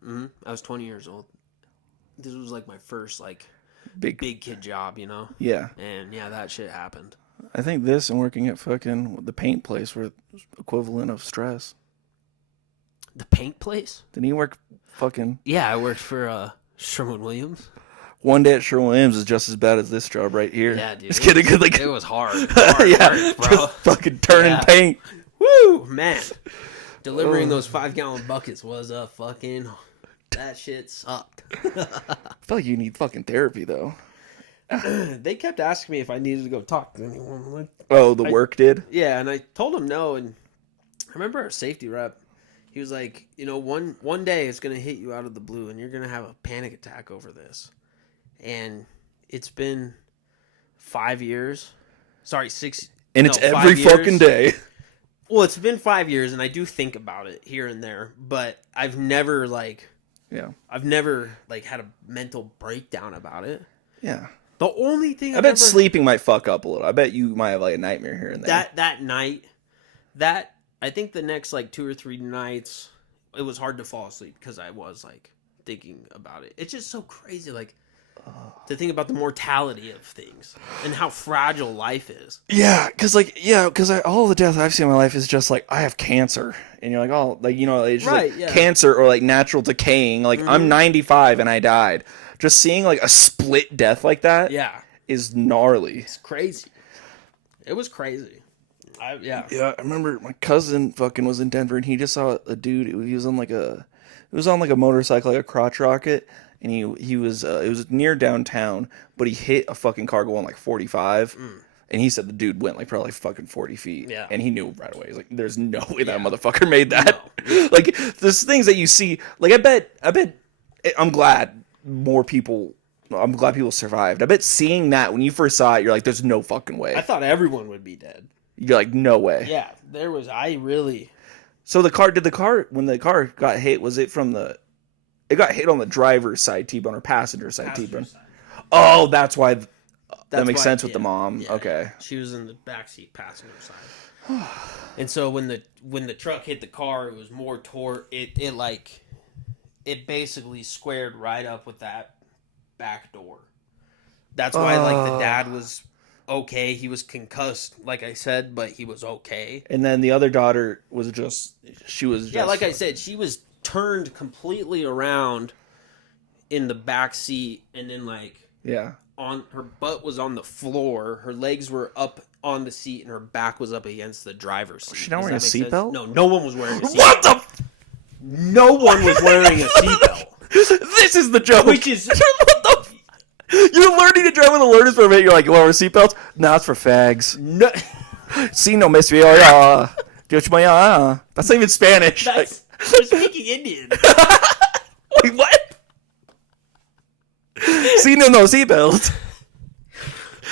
I was 20 years old. This was like my first like Big. kid job, you know. Yeah. And yeah, that shit happened. I think this and working at fucking the paint place were equivalent of stress. The paint place? Didn't you work fucking... Yeah, I worked for Sherwin-Williams. One day at Sherwin-Williams is just as bad as this job right here. Yeah, dude. Just kidding. Like, It was hard. Hard yeah, work, bro. just fucking turning Yeah. paint. Woo, man. Delivering those 5-gallon buckets was a fucking... That shit sucked. I feel like you need fucking therapy, though. They kept asking me if I needed to go talk to anyone. I'm like, Oh, the work did? yeah, and I told him no. And I remember our safety rep. He was like, you know, one day it's gonna hit you out of the blue, and you're gonna have a panic attack over this. And it's been 5 years. Sorry, 6. And it's no, 5 every years. fucking day. Well, it's been 5 years, and I do think about it here and there, but I've never Yeah. had a mental breakdown about it. Yeah. The only thing I bet sleeping might fuck up a little. I bet you might have like a nightmare here and there. that night, I think the next like 2 or 3 nights, it was hard to fall asleep because I was like thinking about it. It's just so crazy, like to think about the mortality of things and how fragile life is. Yeah, because all the death I've seen in my life is just like, I have cancer. And you're like, oh, like, you know, it's just Right, like yeah. cancer or like natural decaying. Like, I'm 95 and I died. Just seeing like a split death like that is Yeah, gnarly. it's crazy. It was crazy. Yeah. Yeah, I remember my cousin fucking was in Denver and he just saw a dude. He was on like a motorcycle, like a crotch rocket, and he was it was near downtown, but he hit a fucking car going like 45, and he said the dude went like probably fucking 40 feet, Yeah. and he knew right away. He's like, "There's no way that motherfucker made that." Like, there's things that you see. Like, I bet. I'm glad people survived. I bet seeing that when you first saw it, you're like, "There's no fucking way." I thought everyone would be dead. You're like, "No way." Yeah, there was. So when the car got hit, was it from it got hit on the driver's side T-bone or passenger side T-bone? Oh, that's why. That makes sense with the mom. Yeah, okay. she was in the backseat passenger side. And so when the truck hit the car, it was more toward it basically squared right up with that back door. That's why like the dad was okay. He was concussed, like I said, but he was okay. And then the other daughter was just Yeah, like I said, she was turned completely around in the back seat, and then like on her butt was on the floor, her legs were up on the seat, and her back was up against the driver's seat. Was she not Does wearing a that make sense? seatbelt? No, no one was wearing a seatbelt. What the? No one was wearing a seatbelt. This is the joke. Which is what the? You're learning to drive with a learner's permit. You're like, you want to wear seatbelts? No, it's for fags. no. Si no me subió ya. Dios mío. That's not even Spanish. That's they're speaking Indian. Wait, what? Si no seatbelt.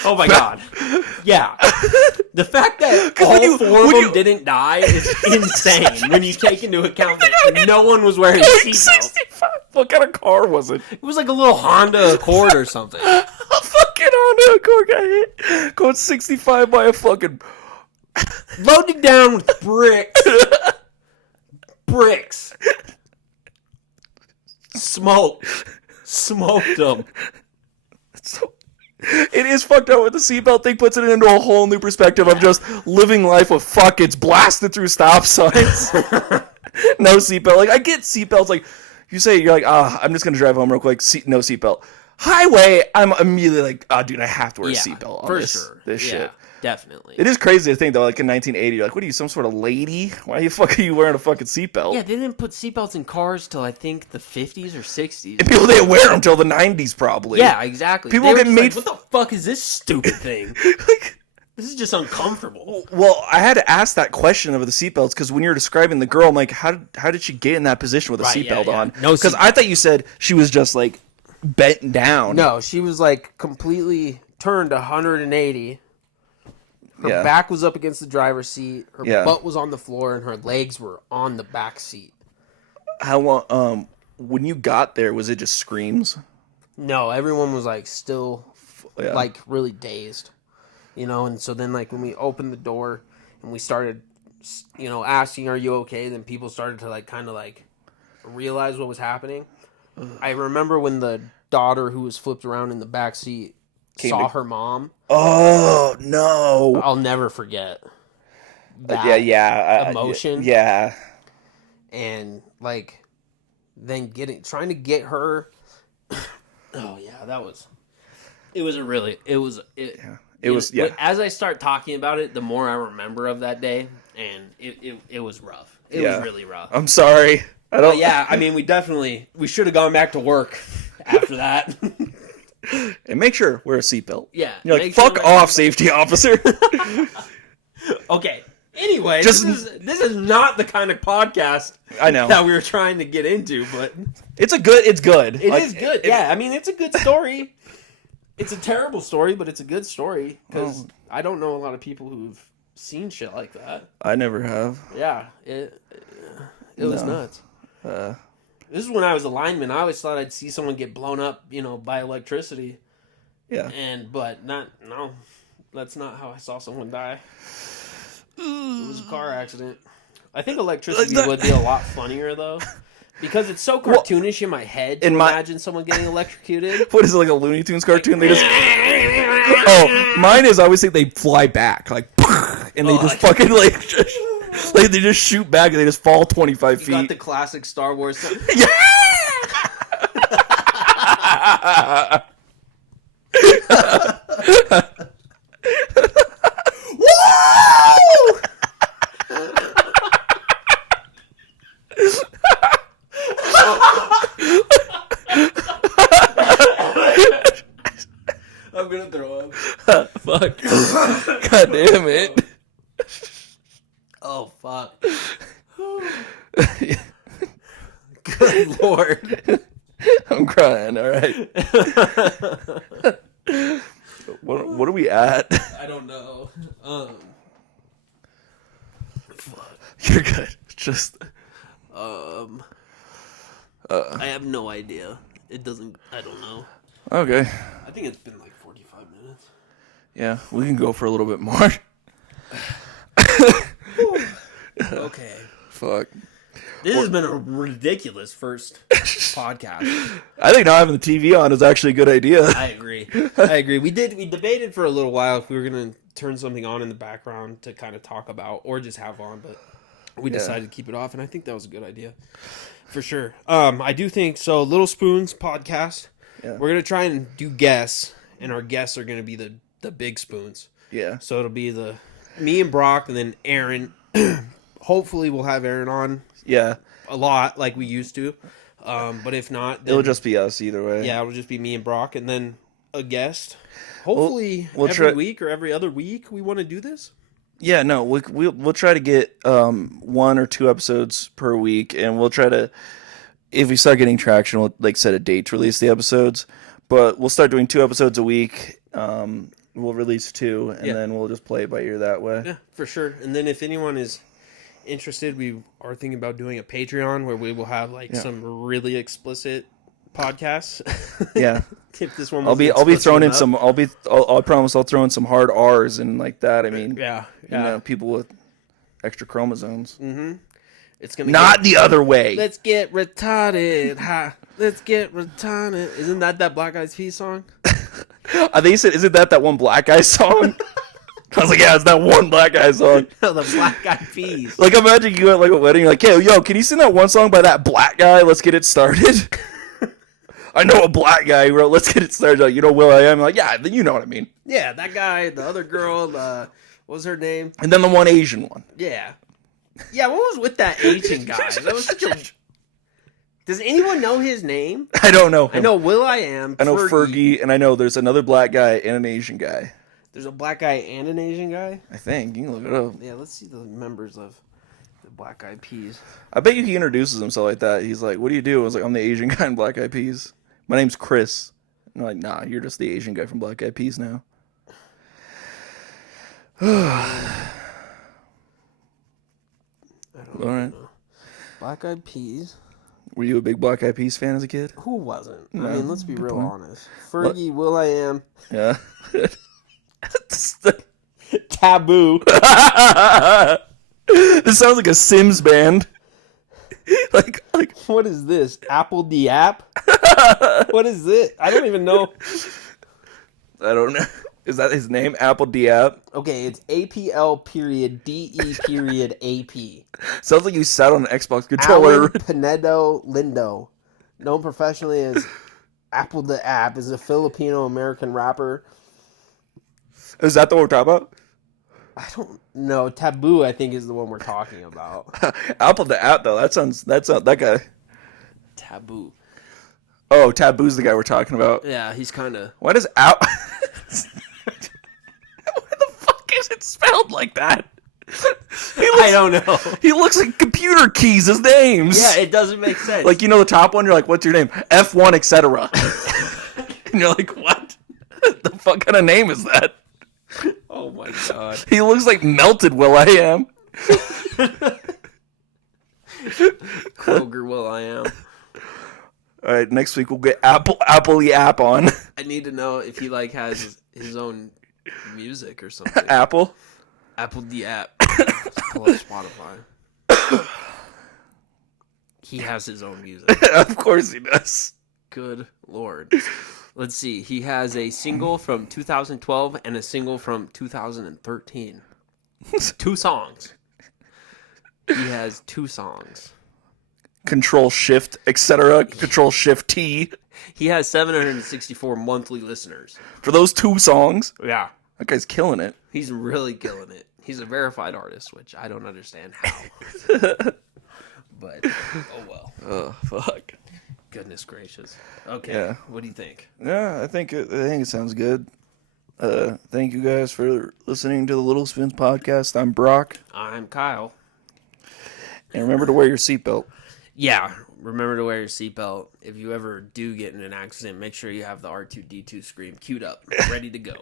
Oh my god. Yeah. The fact that when all you- four of when them you- didn't die is insane when you take into account that no one was wearing a seatbelt. 65. What kind of car was it? It was like a little Honda Accord or something. A fucking Honda Accord got hit. Going 65 by a fucking... Loaded down with bricks. Bricks. Smoked them. So, it is fucked up with the seatbelt thing. Puts it into a whole new perspective of just living life with fuck. It's blasted through stop signs. No seatbelt. Like, I get seatbelts. Like, you say, you're like, I'm just going to drive home real quick. No seatbelt. Highway, I'm immediately like, oh, dude, I have to wear a Yeah, seatbelt on for this, sure. this Yeah, shit. definitely. It is crazy to think, though, like in 1980, you're like, what are you, some sort of lady? Why the fuck are you wearing a fucking seatbelt? Yeah, they didn't put seatbelts in cars till I think the 50s or 60s. And people didn't wear them till the 90s, probably. Yeah, exactly. People They were get just made like, what the fuck is this stupid thing? Like, This is just uncomfortable. well, I had to ask that question of the seatbelts because when you're describing the girl, I'm like, how did she get in that position with a Right, yeah, seatbelt yeah. on? No Because seat- I thought you said she was just like bent down. No, she was like completely turned 180. Her Yeah. back was up against the driver's seat. Her Yeah. butt was on the floor, and her legs were on the back seat. How long? When you got there, was it just screams? No, everyone was like still Yeah. like really dazed, you know. And so then like when we opened the door and we started, you know, asking, "Are you okay?" Then people started to like kind of like realize what was happening. I remember when the daughter who was flipped around in the back seat saw her mom. Oh no! I'll never forget that emotion. Yeah. And like then trying to get her. Oh yeah, it was as I start talking about it, the more I remember of that day, and it was rough. It was really rough. I'm sorry. I don't. But yeah, I mean, we should have gone back to work after that. And make sure wear a seatbelt. Yeah, You're like, make sure fuck off, safety officer. Okay. Anyway, Just- this is not the kind of podcast I know. that we were trying to get into, but It's good. it Like, is good. Yeah, I mean, it's a good story. It's a terrible story, but it's a good story because I don't know a lot of people who've seen shit like that. I never have. Yeah, it was nuts. This is when I was a lineman. I always thought I'd see someone get blown up, you know, by electricity, Yeah. but that's not how I saw someone die. It was a car accident. I think electricity would be a lot funnier though, because it's so cartoonish in my head to imagine someone getting electrocuted. What is it, like a Looney Tunes cartoon? They just. Oh, mine is. I always think they fly back, like, and they just fucking like, like they just shoot back and they just fall 25 You got feet. the classic Star Wars. Yeah. I'm gonna throw up. Fuck. God damn it. Oh fuck. Good lord. I'm crying. All right. What are we at? I don't know. You're good. Just. I have no idea. It doesn't. I don't know. Okay. I think it's been like 45 minutes. Yeah, we can go for a little bit more. Okay. Fuck. This has been a ridiculous first podcast. I think not having the TV on is actually a good idea. I agree. I agree. We debated for a little while if we were gonna turn something on in the background to kind of talk about or just have on, but we decided to keep it off, and I think that was a good idea. For sure. I do think so. Little Spoons podcast. Yeah. We're gonna try and do guests, and our guests are gonna be the big spoons. Yeah. So it'll be me and Brock, and then Aaron. Hopefully, we'll have Aaron on Yeah. a lot like we used to. But if not, then, It'll just be us either way. it'll just be me and Brock, and then a guest. Hopefully, we'll every try- week or every other week, we want to do this. Yeah, no, we'll try to get 1 or 2 episodes per week, and we'll try to, if we start getting traction, we'll like set a date to release the episodes. But we'll start doing 2 episodes a week. We'll release 2, and then we'll just play it by ear that way. Yeah, for sure. And then if anyone is interested, we are thinking about doing a Patreon where we will have like some really explicit podcasts. Yeah, If this one, I'll was be explicit throwing in enough. some. I promise I'll throw in some hard R's and like that. I mean, Yeah, you know, people with extra chromosomes. It's gonna Not the other way. Let's get retarded, ha! Let's get retarded. Isn't that Black Eyed Peas song? They said, "Isn't that one Black Guy song?" I was like, "Yeah, it's that one Black Guy song." No, the Black Eyed Peas. Like, imagine you at like a wedding, like, "Hey, yo, can you sing that one song by that Black Guy? Let's get it started." I know a black guy who wrote "Let's Get It Started." Like, you know Will I Am? Like, yeah, then you know what I mean. Yeah, that guy, the other girl, what was her name? And then the one Asian one. Yeah. Yeah, what was with that Asian guy? That was such a... Does anyone know his name? I don't know. I know Will I Am. I know Fergie, and I know there's another black guy and an Asian guy. There's a black guy and an Asian guy? I think. You can look it up. Yeah, let's see the members of the Black Eyed Peas. I bet you he introduces himself like that. He's like, what do you do? I was like, I'm the Asian guy in Black Eyed Peas. My name's Chris. And I'm like, nah, you're just the Asian guy from Black Eyed Peas now. I don't All right. know. Black Eyed Peas. Were you a big Black Eyed Peas fan as a kid? Who wasn't? I No, mean, let's be real point. honest. Fergie, Will I Am, Yeah. Taboo. This sounds like a Sims band. like What is this? Apple the App? What is it? I don't even know. I don't know. Is that his name? Apple Diab? Okay, it's APL period DE period AP. Sounds like you sat on an Xbox controller. Alan Pinedo Lindo, known professionally as Apple the App, is a Filipino-American rapper. Is that the one we're talking about? I don't know. Taboo, I think, is the one we're talking about. Apple the app though. That's that guy. Taboo. Oh, Taboo's the guy we're talking about. Yeah, he's kind of... Why does app? Why the fuck is it spelled like that? I don't know. He looks like computer keys as names. Yeah, it doesn't make sense. Like, you know the top one, you're like, what's your name? F1, etc. And you're like, what? The fuck kind of name is that? oh my god. He looks like melted Will I Am. Kroger Will I Am. All right, next week we'll get Apple the app on. I need to know if he like has his own music or something. Apple? Apple the App. Let's pull up Spotify. He has his own music. Of course he does. Good lord. Let's see. He has a single from 2012 and a single from 2013. 2 songs. He has 2 songs. Control Shift, etc. Control Shift T. He has 764 monthly listeners. For those 2 songs, Yeah. that guy's killing it. He's really killing it. He's a verified artist, which I don't understand how. But, oh well. Oh, fuck. Goodness gracious. Okay. Yeah. What do you think? Yeah, I think it sounds good. Thank you guys for listening to the Little Spins podcast. I'm Brock. I'm Kyle. And remember to wear your seatbelt. Yeah, remember to wear your seatbelt. If you ever do get in an accident, make sure you have the R2-D2 scream queued up, ready to go.